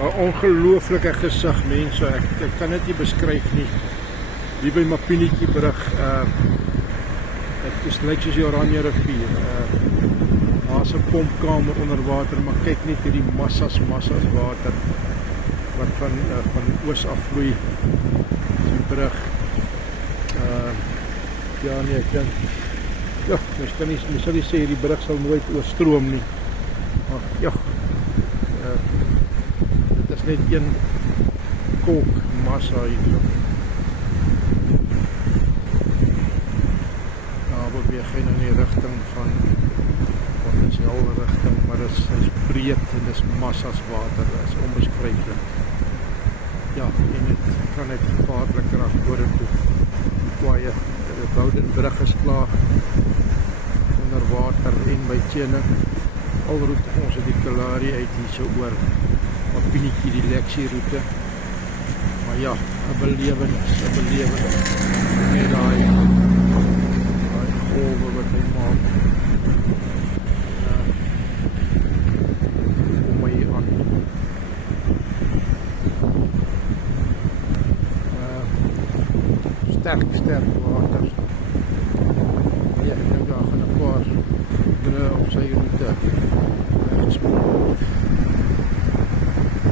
'n ongelooflike gesig, mense. Ek kan dit nie beskryf nie. Hier by Mapinetjie brug, dit is lyk soos die Oranje rivier. Daar's 'n pompkamer onder water, maar kyk net hierdie massas water wat van oos afvloei. Die brug. Ja nee, ek dink mens sal nie sê die brug sal nooit oorstroom nie. Maar ja, dit is net een kolkmassa hier. Nou beweeg hy nou in die rigting van potensiële rigting, maar dit is breed en dit is massas water, dit is onbeskryflik. Ja, en dit kan net gevaarlik raak vorentoe. Kwaaie, die Boudenbrug is klaar onder water en by Tjene. Alroete ons het die Kalahari uit hier so oor Mapinetjie, die leksieroute. Maar ja, 'n belewenis met daai golwe wat hy maak. Kom maar hier aan. Sterk